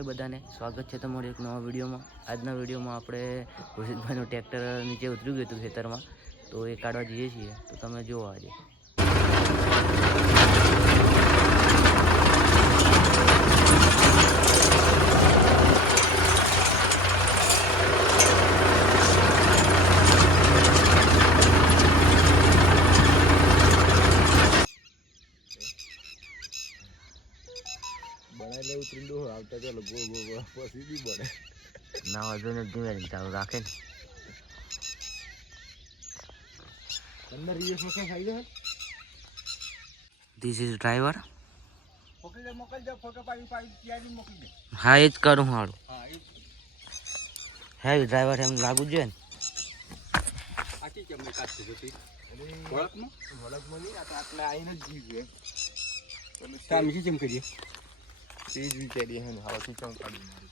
ભાઈ બધાને સ્વાગત છે તમારું એક નવા વિડીયોમાં. આજના વિડીયોમાં આપણે ખુશીદભાઈનું ટ્રેક્ટર નીચે ઉતરી ગયું હતું ખેતરમાં, તો એ કાઢવા જઈએ છીએ. તો તમે જુઓ આજે બનાવી લેવું ત્રીંડો આવતા ચાલો ગોળ ગોળ પછી બી બને ના વાંધો ને ધીમે ચાલુ રાખે ને. અંદર રીએસ માં ખાઈ જાય. This is driver. મોકલ દે ફોટો પાડી ત્યાંની મોકલી દે. હા એ જ કરું હારું. હા એ હે ડ્રાઈવર એમ લાગુ જોઈએ ને. આખી કેમ કાઢતી હતી વળકમાં નહીં આ તો આટલા આઈને જ જીવે તમે મીઠી કેમ કરીએ એ જ વિચારીએ હે ને હવાથી ચમ કાઢી મારી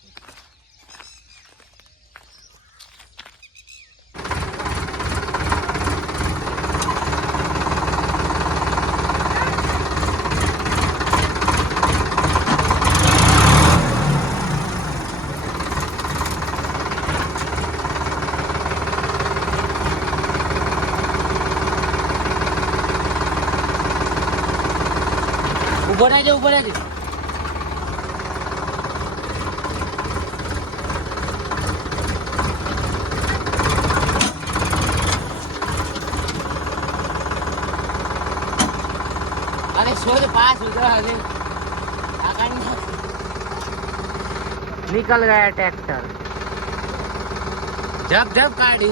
ઉભો રહેજો, ઉભો રહેજો. अरे सोच पास हो गया अभी निकल गया ट्रैक्टर जब जब गाड़ी